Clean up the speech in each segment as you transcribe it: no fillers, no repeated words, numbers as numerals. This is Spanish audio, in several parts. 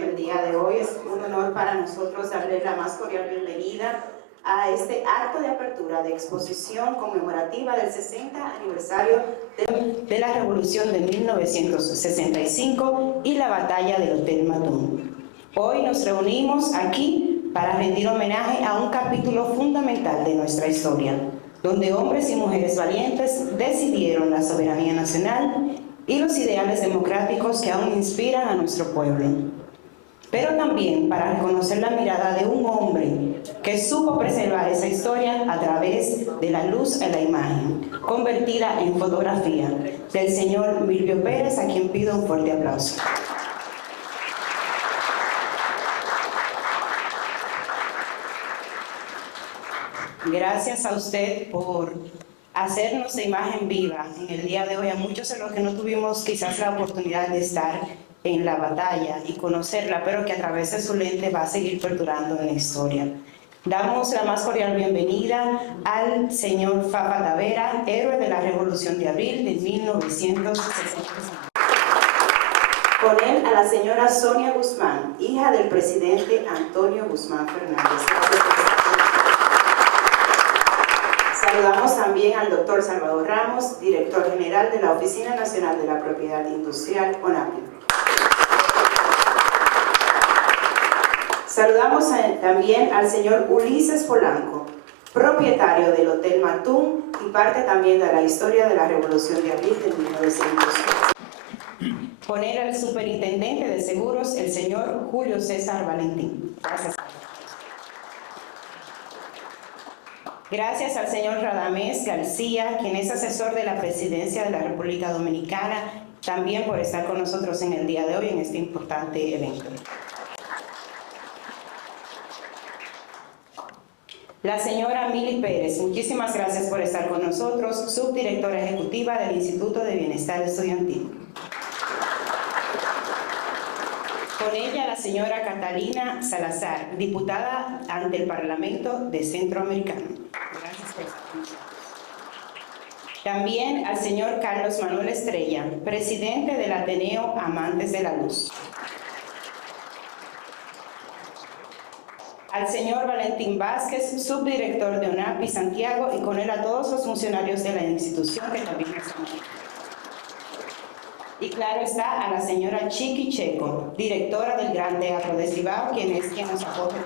en el día de hoy. Es un honor para nosotros darle la más cordial bienvenida a este acto de apertura de exposición conmemorativa del 60 aniversario de la Revolución de 1965 y la batalla del Hotel Matún. Hoy nos reunimos aquí para rendir homenaje a un capítulo fundamental de nuestra historia, donde hombres y mujeres valientes decidieron la soberanía nacional y los ideales democráticos que aún inspiran a nuestro pueblo. Pero también para reconocer la mirada de un hombre que supo preservar esa historia a través de la luz en la imagen, convertida en fotografía, del señor Milvio Pérez, a quien pido un fuerte aplauso. Gracias a usted por hacernos de imagen viva en el día de hoy, a muchos de los que no tuvimos quizás la oportunidad de estar en la batalla y conocerla, pero que a través de su lente va a seguir perdurando en la historia. Damos la más cordial bienvenida al señor Fafa Tavera, héroe de la Revolución de Abril de 1965. Con él a la señora Sonia Guzmán, hija del presidente Antonio Guzmán Fernández. Saludamos también al doctor Salvador Ramos, director general de la Oficina Nacional de la Propiedad Industrial, ONAPI. Saludamos también al señor Ulises Polanco, propietario del Hotel Matún y parte también de la historia de la Revolución de Abril de 1960. Con él al superintendente de seguros, el señor Julio César Valentín. Gracias. Gracias al señor Radamés García, quien es asesor de la Presidencia de la República Dominicana, también por estar con nosotros en el día de hoy en este importante evento. La señora Mili Pérez, muchísimas gracias por estar con nosotros, subdirectora ejecutiva del Instituto de Bienestar Estudiantil. Con ella la señora Catalina Salazar, diputada ante el Parlamento de Centroamericano. Gracias por estar con nosotros. También al señor Carlos Manuel Estrella, presidente del Ateneo Amantes de la Luz. Al señor Valentín Vázquez, subdirector de ONAPI Santiago, y con él a todos los funcionarios de la institución que también están aquí. Y claro está, a la señora Chiqui Checo, directora del Gran Teatro de Cibao, quien nos acoge.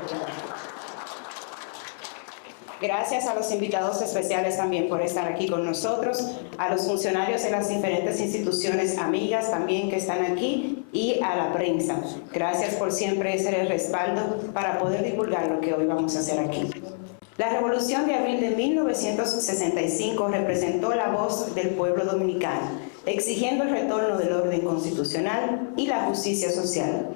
Gracias a los invitados especiales también por estar aquí con nosotros, a los funcionarios de las diferentes instituciones amigas también que están aquí y a la prensa. Gracias por siempre ser el respaldo para poder divulgar lo que hoy vamos a hacer aquí. La Revolución de Abril de 1965 representó la voz del pueblo dominicano, exigiendo el retorno del orden constitucional y la justicia social.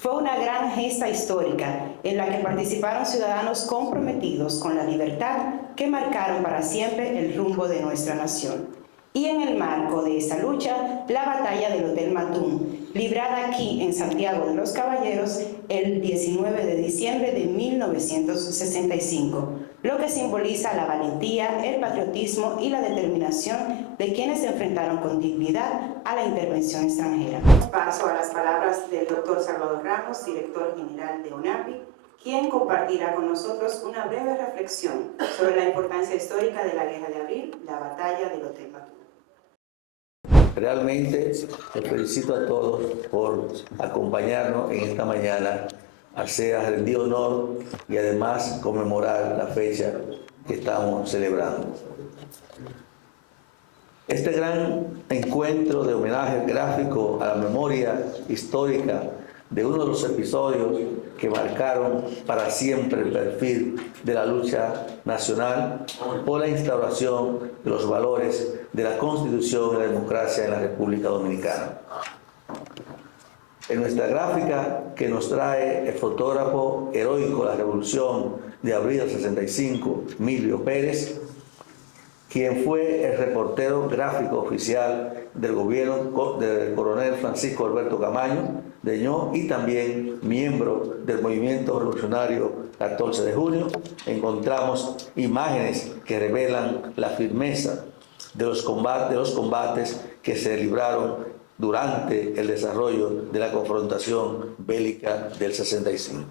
Fue una gran gesta histórica en la que participaron ciudadanos comprometidos con la libertad que marcaron para siempre el rumbo de nuestra nación. Y en el marco de esa lucha, la batalla del Hotel Matún, librada aquí en Santiago de los Caballeros el 19 de diciembre de 1965, lo que simboliza la valentía, el patriotismo y la determinación de quienes se enfrentaron con dignidad a la intervención extranjera. Paso a las palabras del doctor Salvador Ramos, director general de ONAPI, quien compartirá con nosotros una breve reflexión sobre la importancia histórica de la Guerra de Abril, la batalla del Hotel Matún. Realmente les felicito a todos por acompañarnos en esta mañana a rendir honor y además conmemorar la fecha que estamos celebrando. Este gran encuentro de homenaje gráfico a la memoria histórica de uno de los episodios que marcaron para siempre el perfil de la lucha nacional por la instauración de los valores de la Constitución y la democracia en la República Dominicana. En nuestra gráfica que nos trae el fotógrafo heroico de la Revolución de Abril del 65, Milvio Pérez, quien fue el reportero gráfico oficial del gobierno del coronel Francisco Alberto Camaño de Ño y también miembro del movimiento revolucionario 14 de junio, encontramos imágenes que revelan la firmeza de los combates que se libraron durante el desarrollo de la confrontación bélica del 65.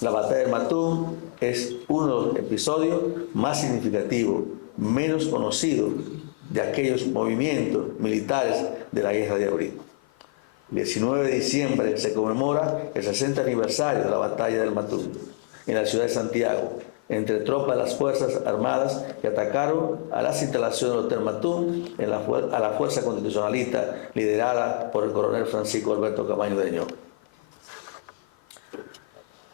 La batalla de Matún es uno de los episodios más significativos, menos conocidos de aquellos movimientos militares de la Guerra de Abril. El 19 de diciembre se conmemora el 60 aniversario de la batalla del Matún en la ciudad de Santiago, entre tropas de las Fuerzas Armadas que atacaron a las instalaciones del Hotel Matún a la fuerza constitucionalista liderada por el coronel Francisco Alberto Camaño Deñó.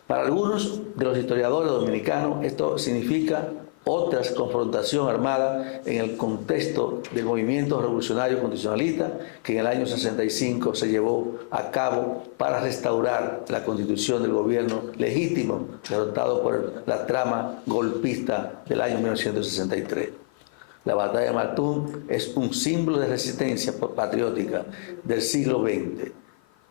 Para algunos de los historiadores dominicanos, esto significa otra confrontación armada en el contexto del movimiento revolucionario constitucionalista que en el año 65 se llevó a cabo para restaurar la constitución del gobierno legítimo derrotado por la trama golpista del año 1963. La batalla de Matún es un símbolo de resistencia patriótica del siglo XX,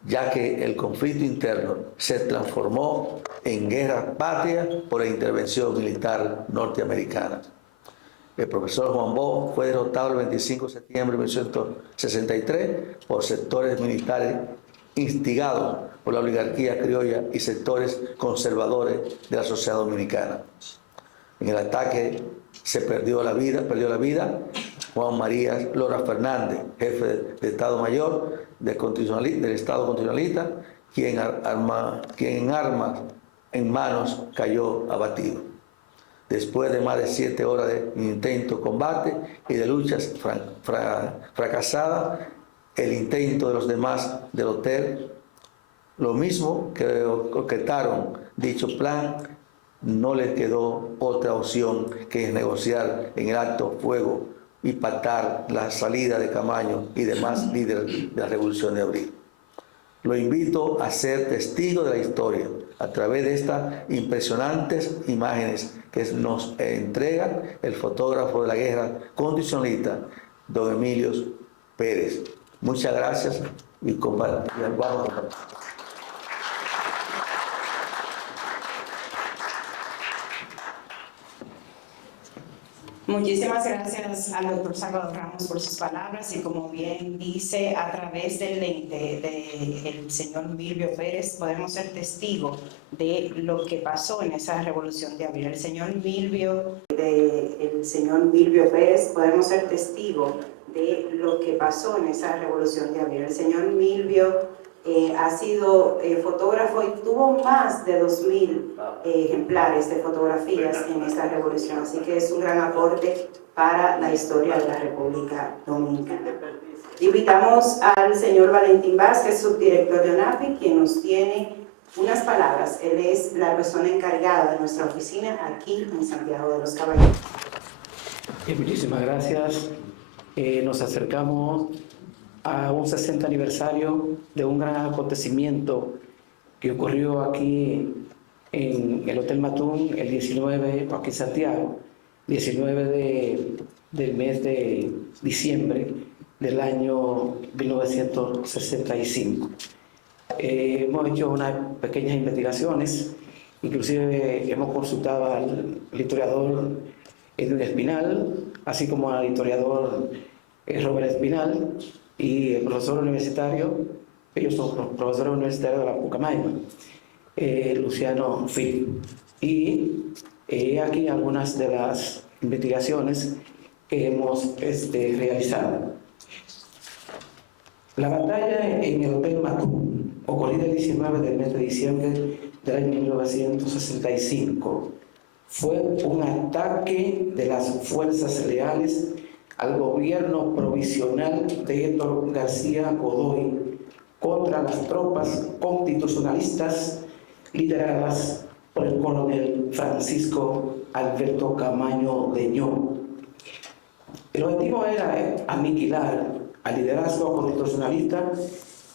ya que el conflicto interno se transformó en guerra patria por la intervención militar norteamericana. El profesor Juan Bó fue derrotado el 25 de septiembre de 1963 por sectores militares instigados por la oligarquía criolla y sectores conservadores de la sociedad dominicana. En el ataque se perdió la vida Juan María Lora Fernández, jefe de Estado Mayor del Estado Constitucionalista, quien en armas en manos cayó abatido. Después de más de 7 horas de intento, combate y de luchas fracasadas, el intento de los demás del hotel, lo mismo que orquestaron dicho plan, no les quedó otra opción que negociar en el alto fuego y pactar la salida de Camaño y demás líderes de la Revolución de Abril. Lo invito a ser testigo de la historia a través de estas impresionantes imágenes que nos entrega el fotógrafo de la guerra constitucionalista, don Emilio Pérez. Muchas gracias y vamos a compartir. Muchísimas gracias al doctor Salvador Ramos por sus palabras y como bien dice, a través del lente del señor Milvio Pérez podemos ser testigos de lo que pasó en esa revolución de abril. El señor Milvio Pérez podemos ser testigos de lo que pasó en esa revolución de abril. El señor Milvio ha sido fotógrafo y tuvo más de 2.000 ejemplares de fotografías en esta revolución, así que es un gran aporte para la historia de la República Dominicana. Invitamos al señor Valentín Vázquez, subdirector de ONAPI, quien nos tiene unas palabras. Él es la persona encargada de nuestra oficina aquí en Santiago de los Caballeros. Muchísimas gracias. Nos acercamos a un 60 aniversario de un gran acontecimiento que ocurrió aquí en el Hotel Matún el 19, aquí en Santiago, 19 del mes de diciembre del año 1965. Hemos hecho unas pequeñas investigaciones, inclusive hemos consultado al historiador Edwin Espinal, así como al historiador Robert Espinal, y el profesor universitario, ellos son los profesores universitarios de la Pucamaima, Luciano Phil. Y aquí algunas de las investigaciones que hemos realizado. La batalla en el Hotel Matún, ocurrida el 19 del mes de diciembre del año 1965, fue un ataque de las fuerzas leales al gobierno provisional de Héctor García Godoy contra las tropas constitucionalistas lideradas por el coronel Francisco Alberto Camaño Deñó. El objetivo era aniquilar al liderazgo constitucionalista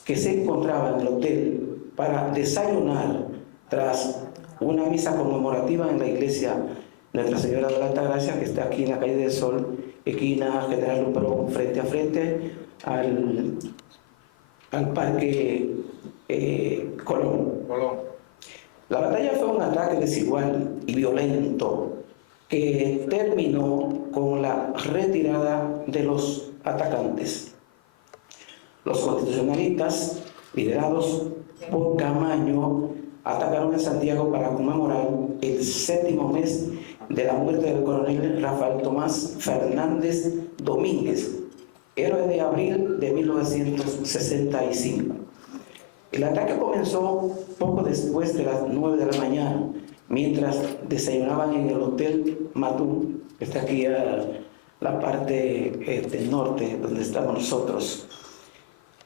que se encontraba en el hotel para desayunar tras una misa conmemorativa en la iglesia Nuestra Señora de la Altagracia, que está aquí en la calle del Sol, esquina General Luperón, frente a frente al Parque Colón. La batalla fue un ataque desigual y violento que terminó con la retirada de los atacantes. Los constitucionalistas, liderados por Camaño, atacaron en Santiago para conmemorar el 7º mes de la muerte del coronel Rafael Tomás Fernández Domínguez, héroe de abril de 1965. El ataque comenzó poco después de las 9 de la mañana, mientras desayunaban en el Hotel Matún, que está aquí a la parte norte donde estamos nosotros.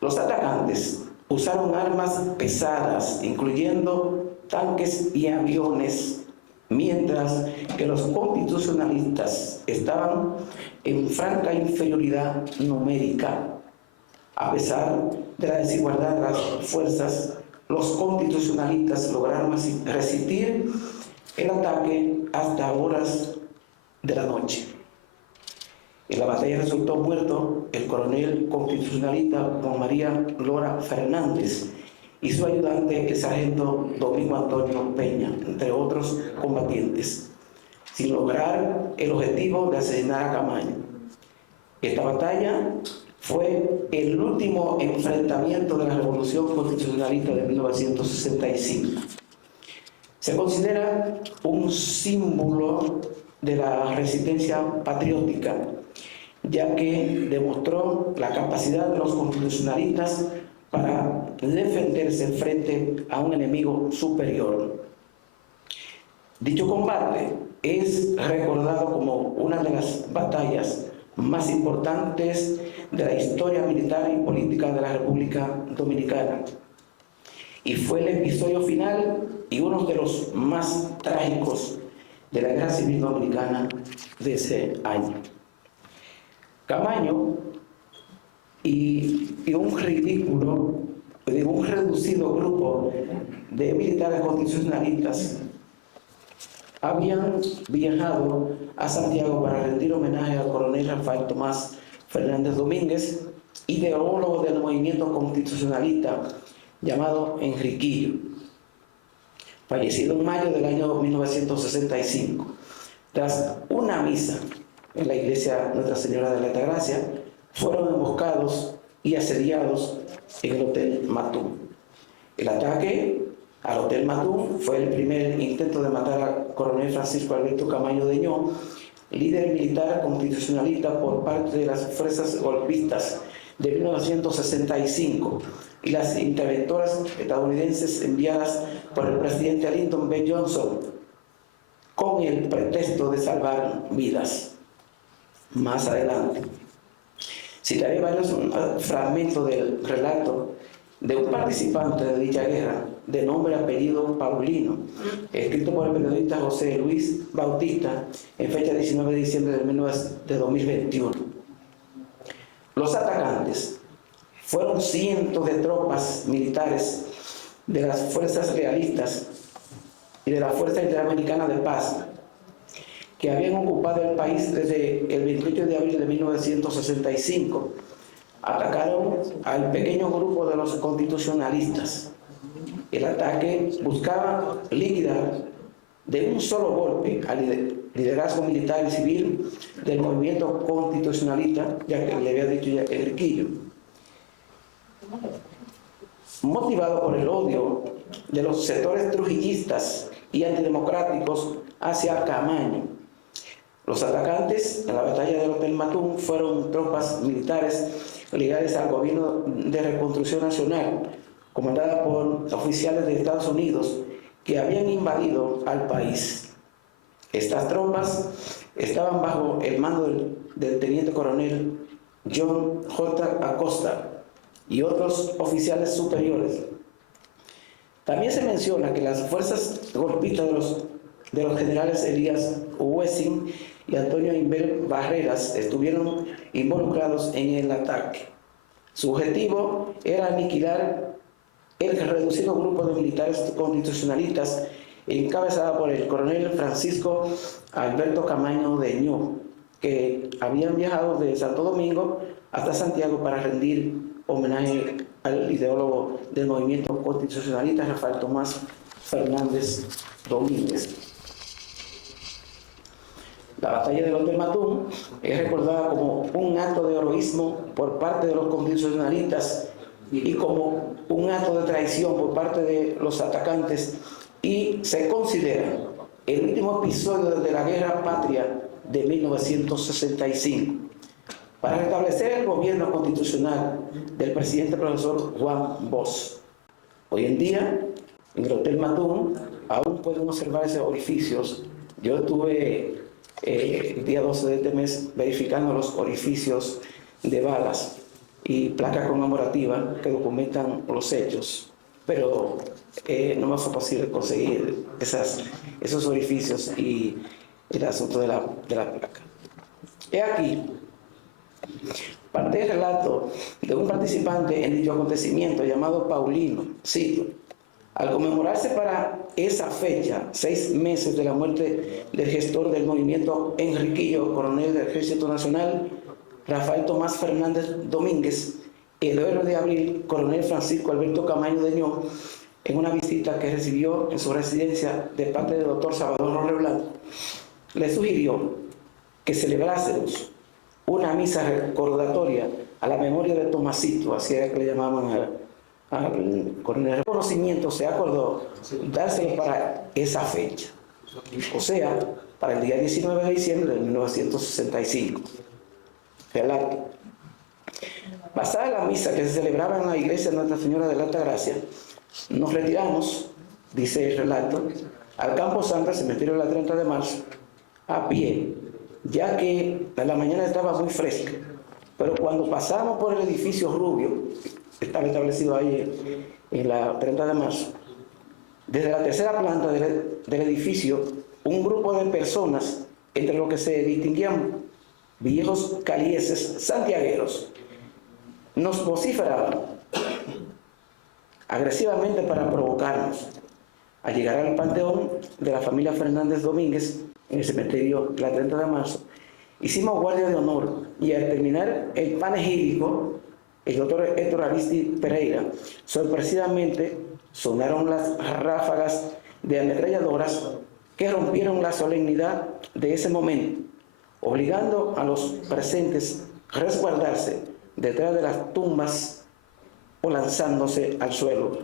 Los atacantes usaron armas pesadas, incluyendo tanques y aviones, mientras que los constitucionalistas estaban en franca inferioridad numérica. A pesar de la desigualdad de las fuerzas, los constitucionalistas lograron resistir el ataque hasta horas de la noche. En la batalla resultó muerto el coronel constitucionalista Juan María Lora Fernández y su ayudante, el sargento Domingo Antonio Peña, entre otros combatientes, sin lograr el objetivo de asesinar a Camaño. Esta batalla fue el último enfrentamiento de la Revolución Constitucionalista de 1965. Se considera un símbolo de la resistencia patriótica, ya que demostró la capacidad de los constitucionalistas para defenderse frente a un enemigo superior. Dicho combate es recordado como una de las batallas más importantes de la historia militar y política de la República Dominicana, y fue el episodio final y uno de los más trágicos de la Guerra Civil Dominicana de ese año. Camaño y un reducido grupo de militares constitucionalistas habían viajado a Santiago para rendir homenaje al coronel Rafael Tomás Fernández Domínguez, ideólogo del movimiento constitucionalista llamado Enriquillo, fallecido en mayo del año 1965. Tras una misa en la iglesia Nuestra Señora de la Altagracia, fueron emboscados y asediados en el Hotel Matún. El ataque al Hotel Matún fue el primer intento de matar al coronel Francisco Alberto Camaño Deñó, líder militar constitucionalista por parte de las fuerzas golpistas de 1965 y las interventoras estadounidenses enviadas por el presidente Lyndon B. Johnson con el pretexto de salvar vidas. Más adelante citaré varios fragmentos del relato de un participante de dicha guerra, de nombre y apellido Paulino, escrito por el periodista José Luis Bautista en fecha 19 de diciembre de 2021. Los atacantes fueron cientos de tropas militares de las fuerzas realistas y de la Fuerza Interamericana de Paz, que habían ocupado el país desde el 28 de abril de 1965, atacaron al pequeño grupo de los constitucionalistas. El ataque buscaba liquidar de un solo golpe al liderazgo militar y civil del movimiento constitucionalista, ya que le había dicho ya Enriquillo. Motivado por el odio de los sectores trujillistas y antidemocráticos hacia Camaño, los atacantes en la batalla del Hotel Matún fueron tropas militares ligadas al gobierno de reconstrucción nacional, comandada por oficiales de Estados Unidos que habían invadido al país. Estas tropas estaban bajo el mando del teniente coronel John J. Acosta y otros oficiales superiores. También se menciona que las fuerzas golpistas de los generales Elías Wessing y Antonio Inver Barreras estuvieron involucrados en el ataque. Su objetivo era aniquilar el reducido grupo de militares constitucionalistas encabezado por el coronel Francisco Alberto Camaño Deñó, que habían viajado de Santo Domingo hasta Santiago para rendir homenaje al ideólogo del movimiento constitucionalista Rafael Tomás Fernández Domínguez. La batalla del Hotel Matún es recordada como un acto de heroísmo por parte de los constitucionalistas y como un acto de traición por parte de los atacantes, y se considera el último episodio de la Guerra Patria de 1965. Para restablecer el gobierno constitucional del presidente profesor Juan Bosch. Hoy en día, en el Hotel Matún, aún pueden observarse orificios. Yo estuve el día 12 de este mes verificando los orificios de balas y placas conmemorativas que documentan los hechos, pero no me fue posible conseguir esos orificios y el asunto de la placa. He aquí parte del relato de un participante en dicho acontecimiento llamado Paulino. Cito: al conmemorarse para esa fecha 6 meses de la muerte del gestor del movimiento Enriquillo, coronel del Ejército Nacional, Rafael Tomás Fernández Domínguez, el 9 de abril, coronel Francisco Alberto Camaño de Ño, en una visita que recibió en su residencia de parte del doctor Salvador Roble, le sugirió que celebrásemos una misa recordatoria a la memoria de Tomasito, así era que le llamaban al coronel. El reconocimiento se acordó dárselo para esa fecha, o sea, para el día 19 de diciembre de 1965. Relato. Pasada la misa que se celebraba en la iglesia de Nuestra Señora de la Altagracia, nos retiramos, dice el relato, al Campo Santo, al cementerio de la 30 de marzo, a pie, ya que la mañana estaba muy fresca. Pero cuando pasamos por el edificio Rubio, estaba establecido ahí en la 30 de marzo, desde la tercera planta del edificio, un grupo de personas, entre los que se distinguían viejos calieses santiagueros, nos vociferaban agresivamente para provocarnos a llegar al panteón de la familia Fernández Domínguez en el cementerio de la 30 de marzo. Hicimos guardia de honor y al terminar el panegírico, el doctor Héctor Aristi Pereira, sorpresivamente sonaron las ráfagas de ametralladoras que rompieron la solemnidad de ese momento, obligando a los presentes a resguardarse detrás de las tumbas o lanzándose al suelo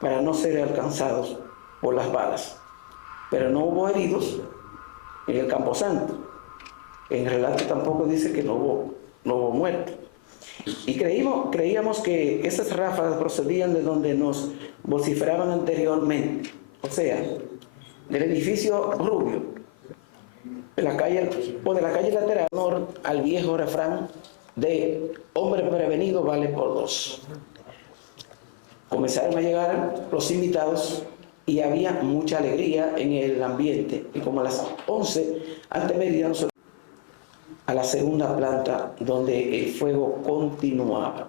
para no ser alcanzados por las balas. Pero no hubo heridos en el Camposanto. En el relato tampoco dice que no hubo muertos. Y creíamos que esas ráfagas procedían de donde nos vociferaban anteriormente, o sea, del edificio Rubio, de la calle lateral, honor al viejo refrán de hombre prevenido vale por 2. Comenzaron a llegar los invitados y había mucha alegría en el ambiente, y como a las 11 antes media a la segunda planta donde el fuego continuaba.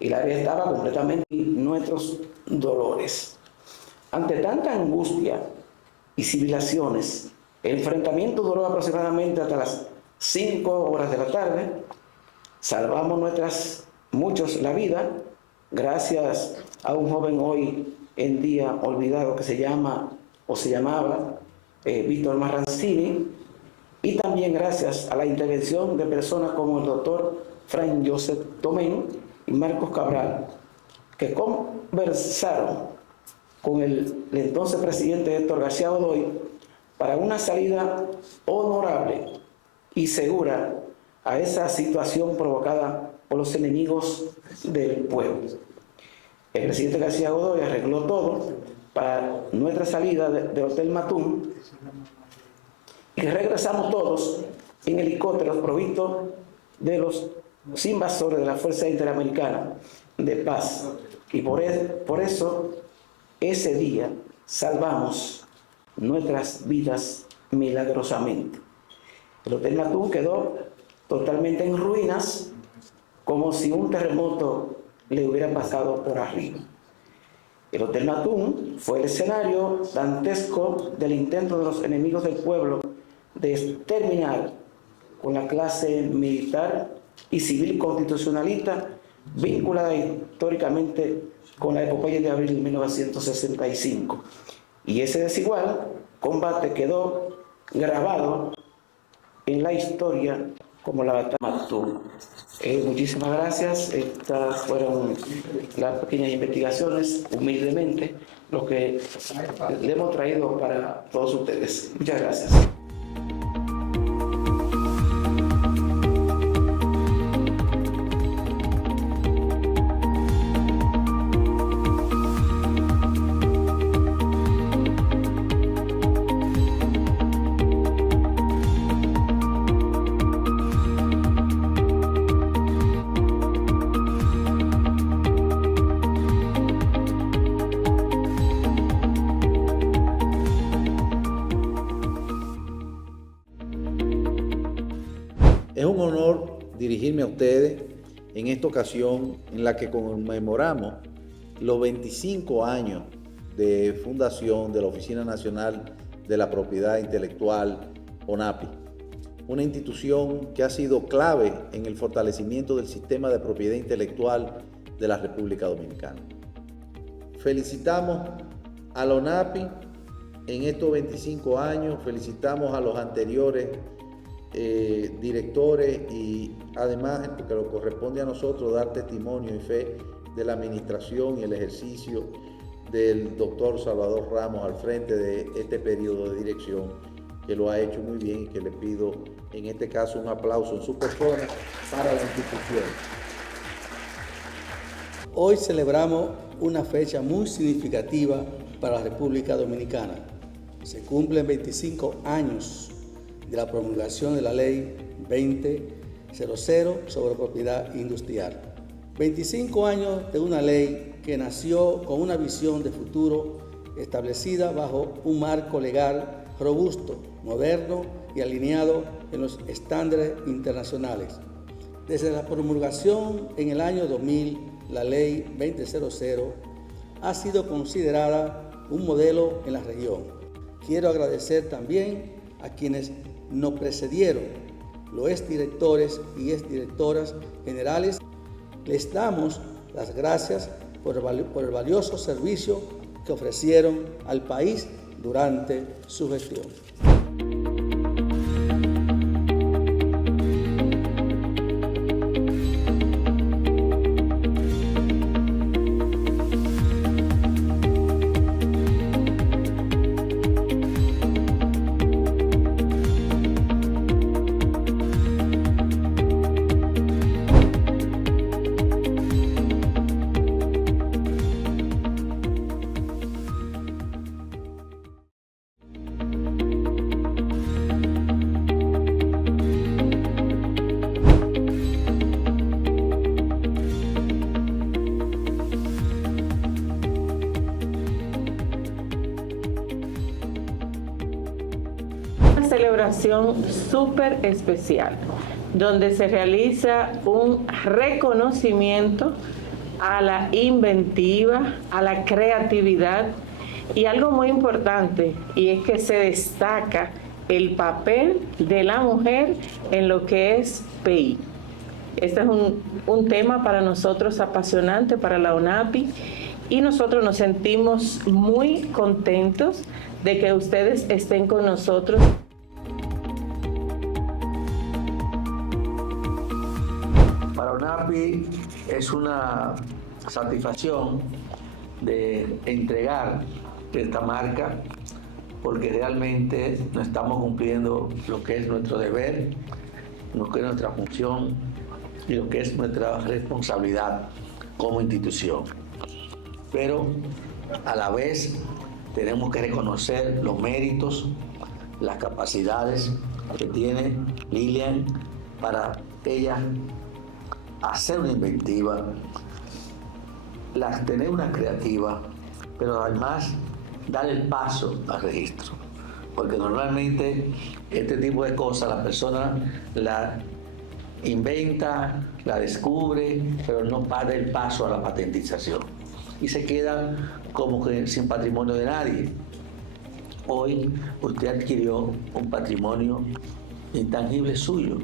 El área estaba completamente en nuestros dolores. Ante tanta angustia y sibilaciones, el enfrentamiento duró aproximadamente hasta las 5 horas de la tarde. Salvamos muchos la vida, gracias a un joven hoy en día olvidado que se llamaba Víctor Marrancini, y también gracias a la intervención de personas como el doctor Frank Joseph Tomén y Marcos Cabral, que conversaron con el entonces presidente Héctor García Godoy para una salida honorable y segura a esa situación provocada por los enemigos del pueblo. El presidente García Godoy arregló todo para nuestra salida del Hotel Matún, y regresamos todos en helicópteros provistos de los invasores de la Fuerza Interamericana de Paz. Y por eso, ese día, salvamos nuestras vidas milagrosamente. El Hotel Matún quedó totalmente en ruinas, como si un terremoto le hubiera pasado por arriba. El Hotel Matún fue el escenario dantesco del intento de los enemigos del pueblo de exterminar con la clase militar y civil constitucionalista vinculada históricamente con la epopeya de abril de 1965. Y ese desigual combate quedó grabado en la historia como la batalla Matú. Muchísimas gracias. Estas fueron las pequeñas investigaciones, humildemente, lo que le hemos traído para todos ustedes. Muchas gracias. Es un honor dirigirme a ustedes en esta ocasión en la que conmemoramos los 25 años de fundación de la Oficina Nacional de la Propiedad Intelectual, ONAPI, una institución que ha sido clave en el fortalecimiento del sistema de propiedad intelectual de la República Dominicana. Felicitamos a la ONAPI en estos 25 años, felicitamos a los anteriores directores y además, porque lo corresponde a nosotros dar testimonio y fe de la administración y el ejercicio del doctor Salvador Ramos al frente de este periodo de dirección, que lo ha hecho muy bien y que le pido en este caso un aplauso en su persona para la institución. Hoy celebramos una fecha muy significativa para la República Dominicana. Se cumplen 25 años de la promulgación de la Ley 2000 sobre propiedad industrial. 25 años de una ley que nació con una visión de futuro establecida bajo un marco legal robusto, moderno y alineado en los estándares internacionales. Desde la promulgación en el año 2000, la Ley 2000 ha sido considerada un modelo en la región. Quiero agradecer también a quienes nos precedieron, los exdirectores y exdirectoras generales. Les damos las gracias por el valioso servicio que ofrecieron al país durante su gestión. Celebración súper especial, donde se realiza un reconocimiento a la inventiva, a la creatividad y algo muy importante, y es que se destaca el papel de la mujer en lo que es PI. Este es un tema para nosotros apasionante, para la ONAPI, y nosotros nos sentimos muy contentos de que ustedes estén con nosotros. Para ONAPI es una satisfacción de entregar esta marca porque realmente no estamos cumpliendo lo que es nuestro deber, lo que es nuestra función y lo que es nuestra responsabilidad como institución. Pero a la vez tenemos que reconocer los méritos, las capacidades que tiene Lilian para ella hacer una inventiva, tener una creativa, pero además dar el paso al registro. Porque normalmente este tipo de cosas la persona la inventa, la descubre, pero no da el paso a la patentización. Y se quedan como que sin patrimonio de nadie. Hoy usted adquirió un patrimonio intangible suyo,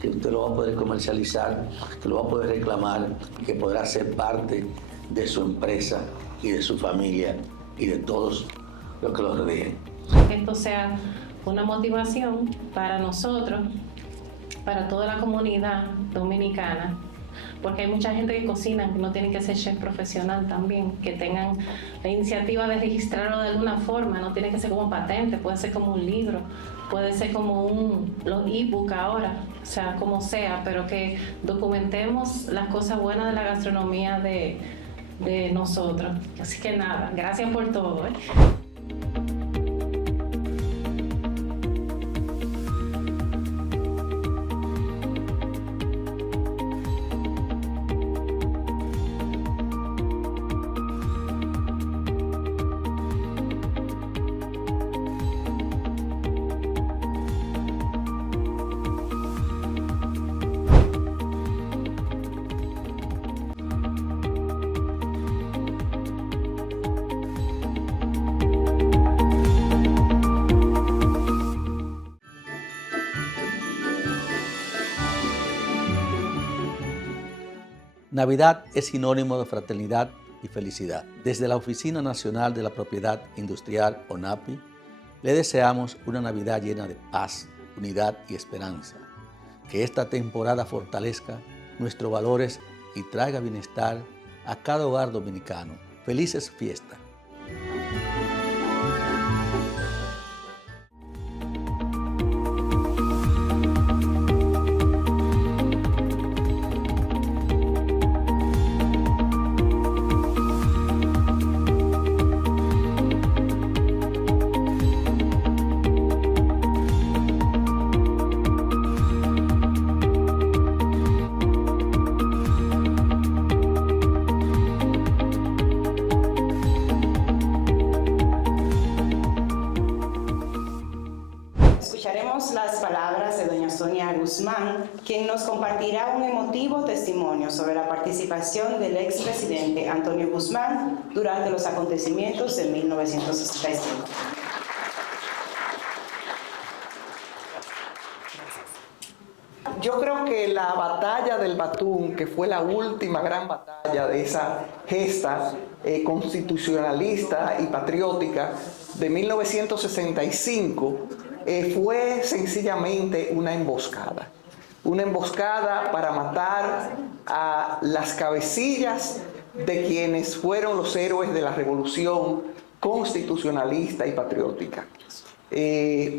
que usted lo va a poder comercializar, que lo va a poder reclamar, que podrá ser parte de su empresa y de su familia y de todos los que los rodeen. Que esto sea una motivación para nosotros para toda la comunidad dominicana, porque hay mucha gente que cocina que no tiene que ser chef profesional también, que tengan la iniciativa de registrarlo de alguna forma, no tiene que ser como patente, puede ser como un libro, puede ser como los ebook ahora, o sea, como sea, pero que documentemos las cosas buenas de la gastronomía de nosotros. Así que nada, gracias por todo. Navidad es sinónimo de fraternidad y felicidad. Desde la Oficina Nacional de la Propiedad Industrial, ONAPI, le deseamos una Navidad llena de paz, unidad y esperanza. Que esta temporada fortalezca nuestros valores y traiga bienestar a cada hogar dominicano. Felices fiestas. Escucharemos las palabras de doña Sonia Guzmán, quien nos compartirá un emotivo testimonio sobre la participación del expresidente Antonio Guzmán durante los acontecimientos de 1965. Yo creo que la batalla del Batún, que fue la última gran batalla de esa gesta constitucionalista y patriótica de 1965, fue sencillamente una emboscada. Una emboscada para matar a las cabecillas de quienes fueron los héroes de la revolución constitucionalista y patriótica.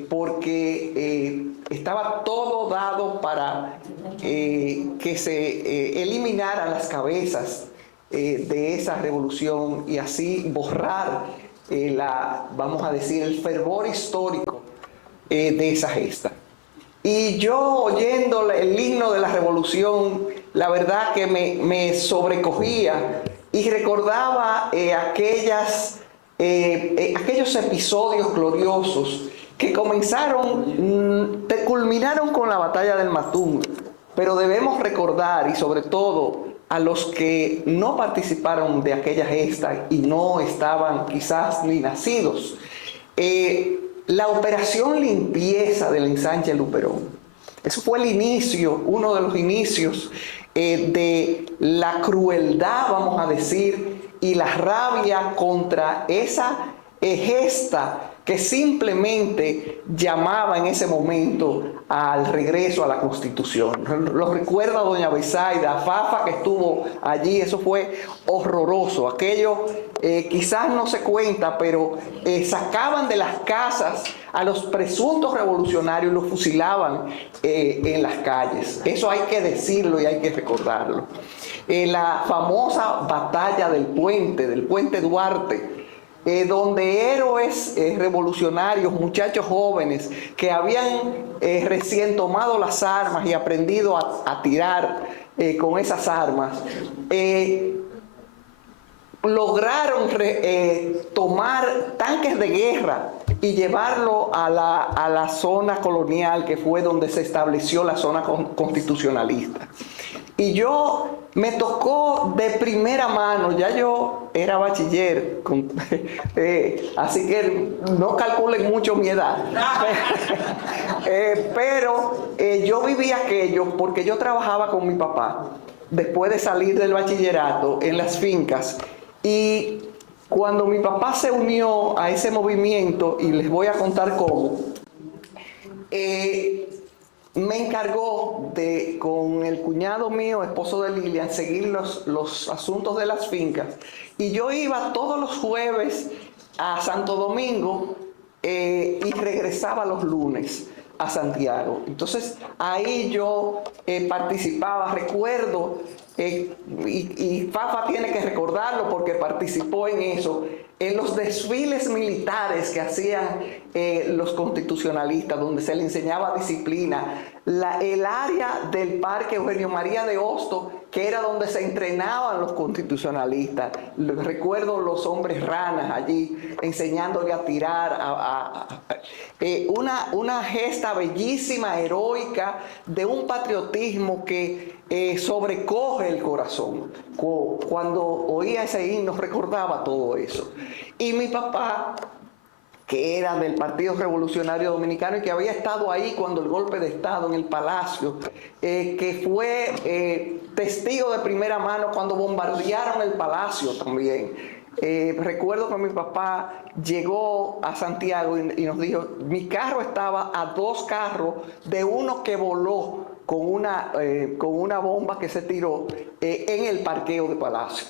Porque estaba todo dado para que se eliminaran las cabezas de esa revolución y así borrar vamos a decir, el fervor histórico de esa gesta. Y yo, oyendo el himno de la revolución, la verdad que me sobrecogía y recordaba aquellos episodios gloriosos que culminaron con la batalla del Matún, pero debemos recordar, y sobre todo a los que no participaron de aquella gesta y no estaban quizás ni nacidos, la operación limpieza del ensanche Luperón. Eso fue el inicio, uno de los inicios de la crueldad, vamos a decir, y la rabia contra esa gesta que simplemente llamaba en ese momento al regreso a la Constitución. Lo recuerda doña Besaida, Fafa que estuvo allí, eso fue horroroso. Aquello quizás no se cuenta, pero sacaban de las casas a los presuntos revolucionarios y los fusilaban en las calles. Eso hay que decirlo y hay que recordarlo. La famosa batalla del puente Duarte, donde héroes revolucionarios, muchachos jóvenes que habían recién tomado las armas y aprendido a tirar con esas armas, lograron tomar tanques de guerra y llevarlo a la zona colonial, que fue donde se estableció la zona constitucionalista. Y yo me tocó de primera mano, ya yo era bachiller, así que no calculen mucho mi edad. Pero yo viví aquello porque yo trabajaba con mi papá después de salir del bachillerato en las fincas. Y cuando mi papá se unió a ese movimiento, y les voy a contar cómo, me encargó de, con el cuñado mío, esposo de Lilian, seguir los asuntos de las fincas. Y yo iba todos los jueves a Santo Domingo y regresaba los lunes a Santiago. Entonces ahí yo participaba, recuerdo, y Fafa tiene que recordarlo porque participó en eso, en los desfiles militares que hacían los constitucionalistas, donde se le enseñaba disciplina. El área del Parque Eugenio María de Hostos, que era donde se entrenaban los constitucionalistas. Recuerdo los hombres ranas allí enseñándole a tirar, una gesta bellísima, heroica, de un patriotismo que sobrecoge el corazón. Cuando oía ese himno recordaba todo eso. Y mi papá, que era del Partido Revolucionario Dominicano y que había estado ahí cuando el golpe de Estado en el Palacio, que fue testigo de primera mano cuando bombardearon el Palacio también. Recuerdo que mi papá llegó a Santiago y nos dijo, mi carro estaba a 2 carros de uno que voló con una bomba que se tiró en el parqueo de Palacio.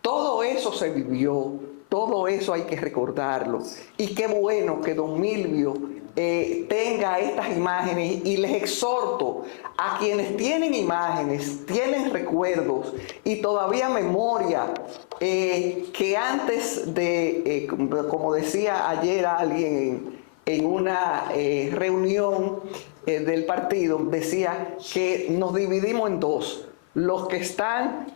Todo eso se vivió, todo eso hay que recordarlo. Y qué bueno que don Milvio tenga estas imágenes, y les exhorto a quienes tienen imágenes, tienen recuerdos y todavía memoria, que antes de, como decía ayer alguien en una reunión del partido, decía que nos dividimos en 2, los que están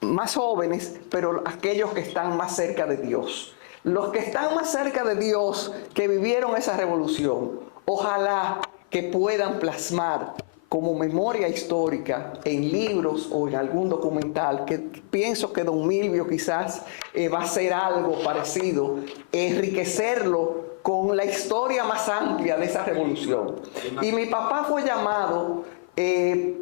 más jóvenes, pero aquellos que están más cerca de Dios. Los que están más cerca de Dios, que vivieron esa revolución, ojalá que puedan plasmar como memoria histórica en libros o en algún documental, que pienso que don Milvio quizás va a hacer algo parecido, enriquecerlo con la historia más amplia de esa revolución. Y mi papá fue llamado, él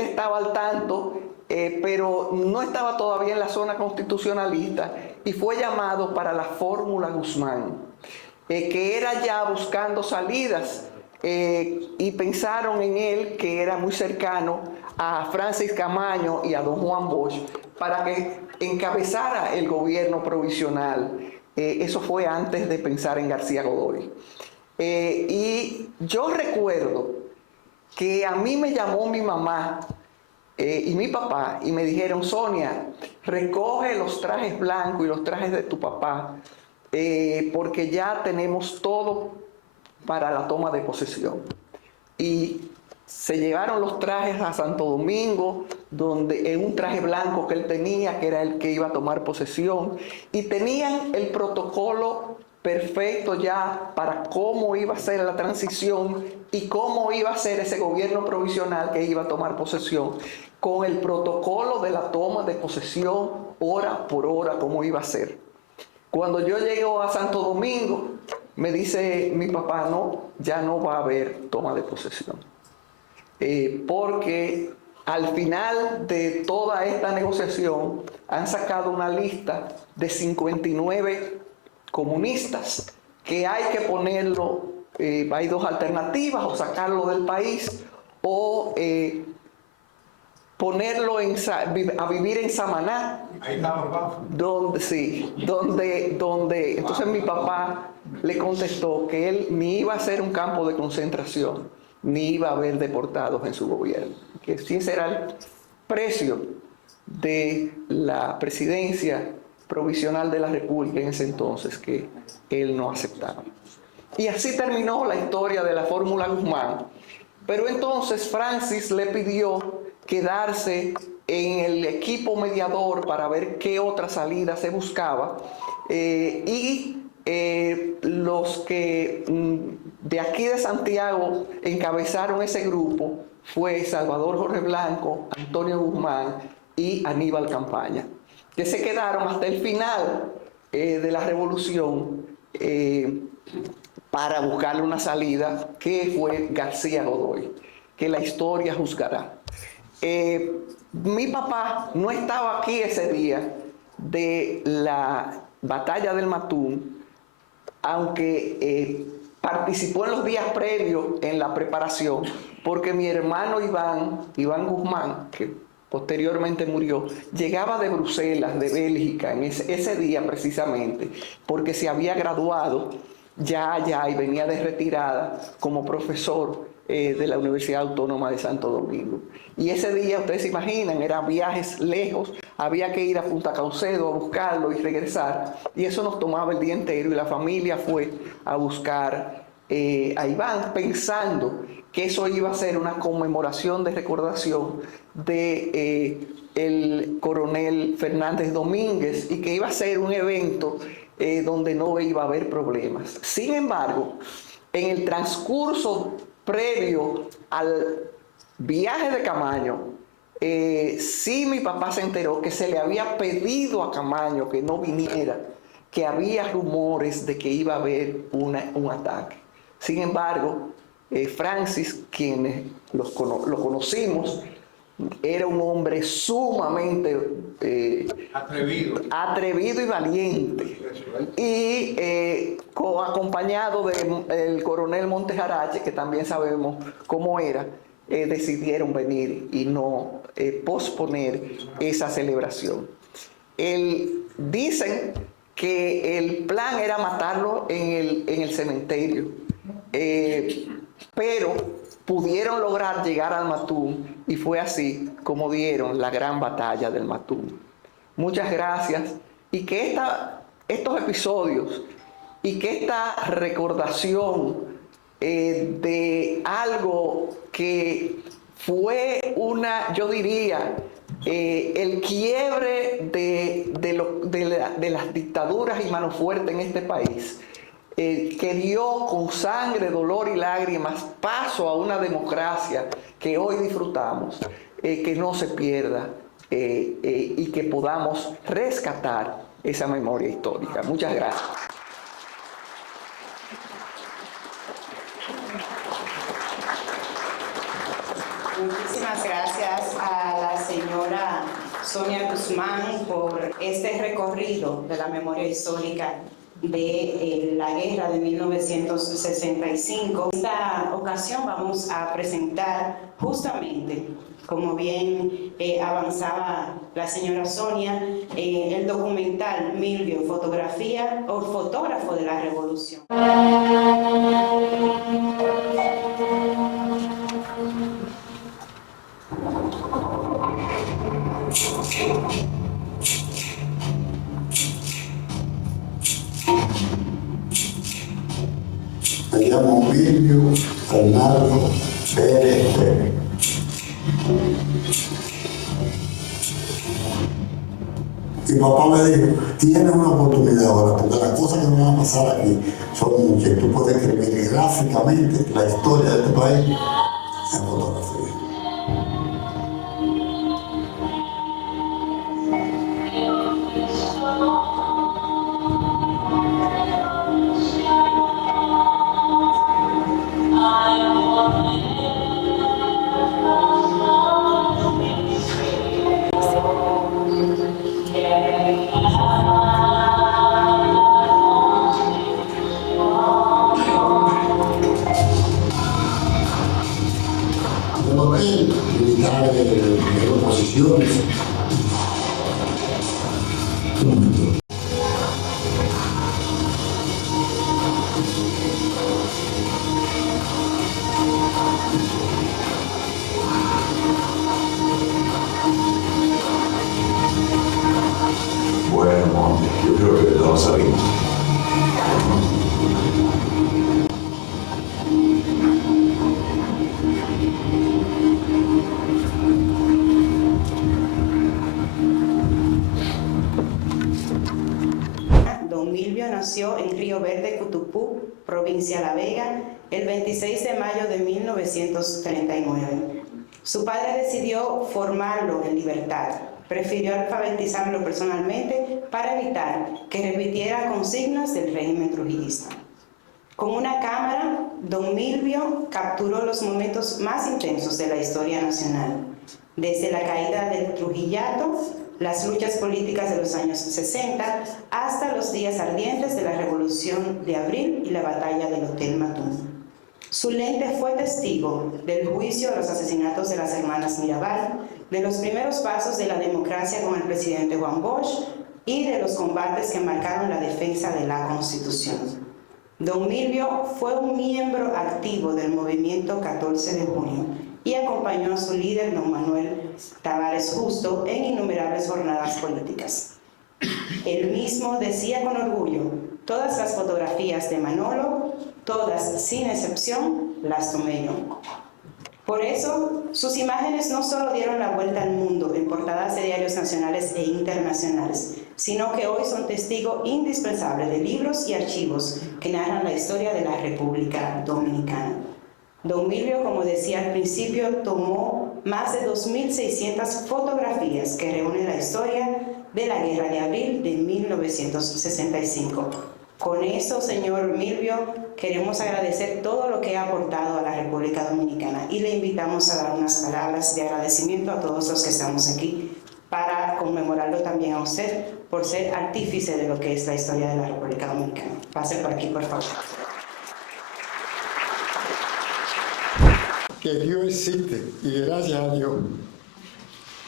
estaba al tanto, pero no estaba todavía en la zona constitucionalista, y fue llamado para la Fórmula Guzmán, que era ya buscando salidas, y pensaron en él, que era muy cercano a Francis Camaño y a don Juan Bosch, para que encabezara el gobierno provisional. Eso fue antes de pensar en García Godoy. Y yo recuerdo que a mí me llamó mi mamá y mi papá y me dijeron, Sonia, recoge los trajes blancos y los trajes de tu papá, porque ya tenemos todo para la toma de posesión. Y se llevaron los trajes a Santo Domingo, donde en un traje blanco que él tenía, que era el que iba a tomar posesión, y tenían el protocolo perfecto ya para cómo iba a ser la transición y cómo iba a ser ese gobierno provisional que iba a tomar posesión, con el protocolo de la toma de posesión hora por hora, cómo iba a ser. Cuando yo llego a Santo Domingo, me dice mi papá, no, ya no va a haber toma de posesión. Porque al final de toda esta negociación han sacado una lista de 59 comunistas que hay que ponerlo, hay 2 alternativas, o sacarlo del país o ponerlo a vivir en Samaná. Ahí estaba, donde entonces mi papá le contestó que él ni iba a ser un campo de concentración, ni iba a haber deportados en su gobierno, que sí será el precio de la presidencia provisional de la República en ese entonces, que él no aceptaba. Y así terminó la historia de la Fórmula Guzmán. Pero entonces Francis le pidió quedarse en el equipo mediador para ver qué otra salida se buscaba, los que de aquí de Santiago encabezaron ese grupo fue Salvador Jorge Blanco, Antonio Guzmán y Aníbal Campaña, que se quedaron hasta el final de la revolución para buscarle una salida, que fue García Godoy, que la historia juzgará. Mi papá no estaba aquí ese día de la batalla del Matún, aunque participó en los días previos en la preparación, porque mi hermano Iván Guzmán, que posteriormente murió, llegaba de Bruselas, de Bélgica, en ese día precisamente, porque se había graduado ya y venía de retirada como profesor de la Universidad Autónoma de Santo Domingo. Y ese día, ustedes se imaginan, eran viajes lejos, había que ir a Punta Caucedo a buscarlo y regresar, y eso nos tomaba el día entero, y la familia fue a buscar a Iván pensando que eso iba a ser una conmemoración de recordación de el coronel Fernández Domínguez, y que iba a ser un evento donde no iba a haber problemas. Sin embargo, en el transcurso previo al viaje de Camaño, sí mi papá se enteró que se le había pedido a Camaño que no viniera, que había rumores de que iba a haber un ataque. Sin embargo, Francis, quienes lo conocimos, era un hombre sumamente atrevido y valiente, y acompañado del coronel Montejarache, que también sabemos cómo era, decidieron venir y no posponer esa celebración. Dicen que el plan era matarlo en el cementerio, pero pudieron lograr llegar al Matún, y fue así como dieron la gran batalla del Matún. Muchas gracias, y que estos episodios y que esta recordación de algo que fue yo diría, el quiebre de las dictaduras y mano fuerte en este país, que dio con sangre, dolor y lágrimas paso a una democracia que hoy disfrutamos, que no se pierda y que podamos rescatar esa memoria histórica. Muchas gracias. Muchísimas gracias a la señora Sonia Guzmán por este recorrido de la memoria histórica de la guerra de 1965. En esta ocasión vamos a presentar justamente, como bien avanzaba la señora Sonia, el documental Milvio, fotografía o fotógrafo de la revolución. Me llamo Milvio Fernando Pérez Pérez. Mi papá me dijo, tienes una oportunidad ahora, porque las cosas que van a pasar aquí son muchas. Tú puedes escribir gráficamente la historia de este país en fotografía. Militares de oposiciones. Bueno, yo creo que todos sabemos. Nació en Río Verde, Cutupú, provincia La Vega, el 26 de mayo de 1939. Su padre decidió formarlo en libertad. Prefirió alfabetizarlo personalmente para evitar que repitiera consignas del régimen trujillista. Con una cámara, don Milvio capturó los momentos más intensos de la historia nacional, desde la caída del Trujillato, las luchas políticas de los años 60 hasta los días ardientes de la Revolución de Abril y la batalla del Hotel Matún. Su lente fue testigo del juicio de los asesinatos de las hermanas Mirabal, de los primeros pasos de la democracia con el presidente Juan Bosch y de los combates que marcaron la defensa de la Constitución. Don Milvio fue un miembro activo del movimiento 14 de junio y acompañó a su líder, don Manuel Tavares Justo, en innumerables jornadas políticas. Él mismo decía con orgullo: todas las fotografías de Manolo, todas sin excepción, las tomé yo. Por eso, sus imágenes no solo dieron la vuelta al mundo en portadas de diarios nacionales e internacionales, sino que hoy son testigo indispensable de libros y archivos que narran la historia de la República Dominicana. Don Milvio, como decía al principio, tomó más de 2.600 fotografías que reúnen la historia de la Guerra de Abril de 1965. Con eso, señor Milvio, queremos agradecer todo lo que ha aportado a la República Dominicana y le invitamos a dar unas palabras de agradecimiento a todos los que estamos aquí para conmemorarlo también a usted por ser artífice de lo que es la historia de la República Dominicana. Pase por aquí, por favor. Que Dios existe y gracias a Dios.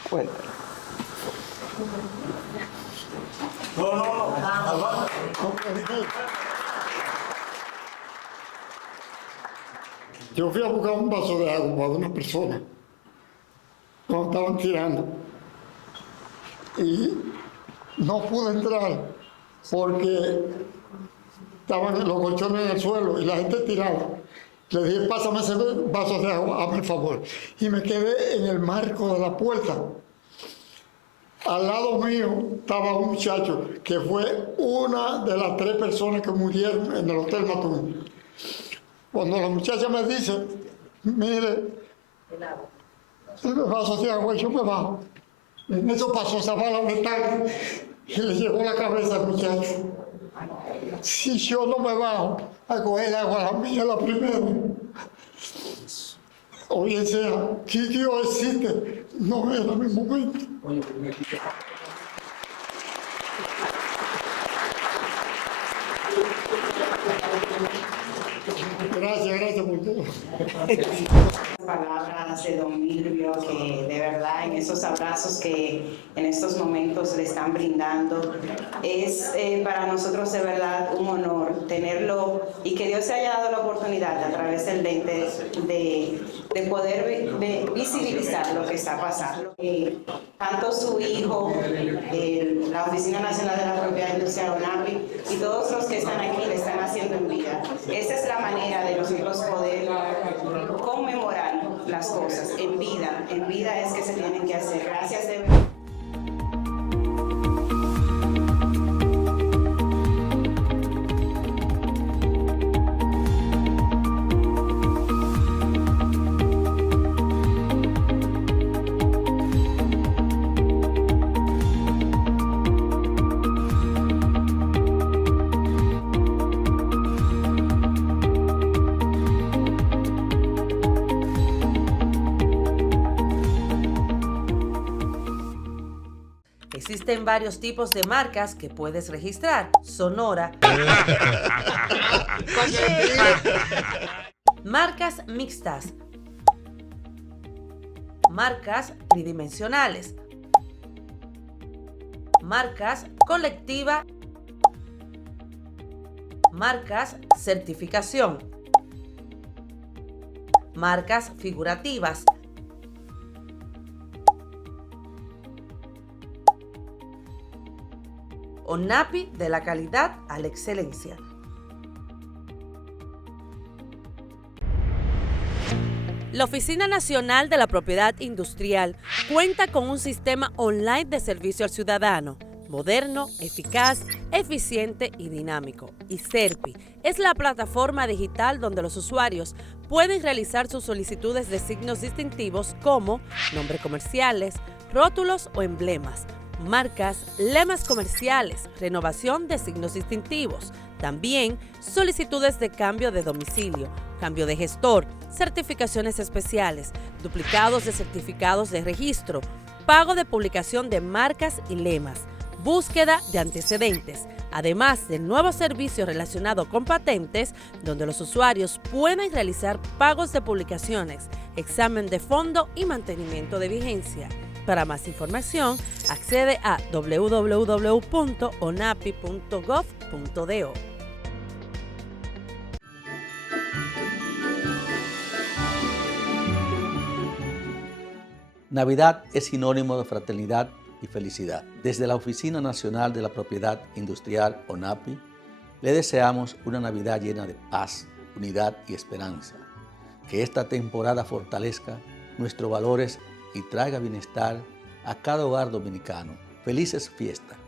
Cuéntalo. No. Yo fui a buscar un vaso de agua para una persona cuando estaban tirando y no pude entrar porque estaban los colchones en el suelo y la gente tiraba. Le dije: pásame ese vaso de agua, hazme el favor. Y me quedé en el marco de la puerta. Al lado mío estaba un muchacho que fue una de las 3 personas que murieron en el Hotel Matún. Cuando la muchacha me dice: mire, el vaso de agua, yo me bajo. En eso pasó esa bala letal y le llegó la cabeza al muchacho. Si yo no me bajo a coger agua, la mía la primera. Oye, sea, si Dios existe, no era mi momento. Gracias por todo. Palabras de don Milvio, que de verdad en esos abrazos que en estos momentos le están brindando, es para nosotros de verdad un honor tenerlo y que Dios se haya dado la oportunidad a través del lente de poder visibilizar lo que está pasando. Tanto su hijo, la Oficina Nacional de la Propiedad Industrial ONAPI y todos los que están aquí le están haciendo en vida. Esa es la manera de nosotros poder conmemorar las cosas en vida. En vida es que se tienen que hacer. Gracias de verdad. Existen varios tipos de marcas que puedes registrar. Sonora. Marcas mixtas. Marcas tridimensionales. Marcas colectiva. Marcas certificación. Marcas figurativas. ONAPI, de la calidad a la excelencia. La Oficina Nacional de la Propiedad Industrial cuenta con un sistema online de servicio al ciudadano, moderno, eficaz, eficiente y dinámico. ISERPI es la plataforma digital donde los usuarios pueden realizar sus solicitudes de signos distintivos como nombres comerciales, rótulos o emblemas, marcas, lemas comerciales, renovación de signos distintivos, también solicitudes de cambio de domicilio, cambio de gestor, certificaciones especiales, duplicados de certificados de registro, pago de publicación de marcas y lemas, búsqueda de antecedentes, además del nuevo servicio relacionado con patentes, donde los usuarios pueden realizar pagos de publicaciones, examen de fondo y mantenimiento de vigencia. Para más información, accede a www.onapi.gov.do. Navidad es sinónimo de fraternidad y felicidad. Desde la Oficina Nacional de la Propiedad Industrial, ONAPI, le deseamos una Navidad llena de paz, unidad y esperanza. Que esta temporada fortalezca nuestros valores y traiga bienestar a cada hogar dominicano. Felices fiestas.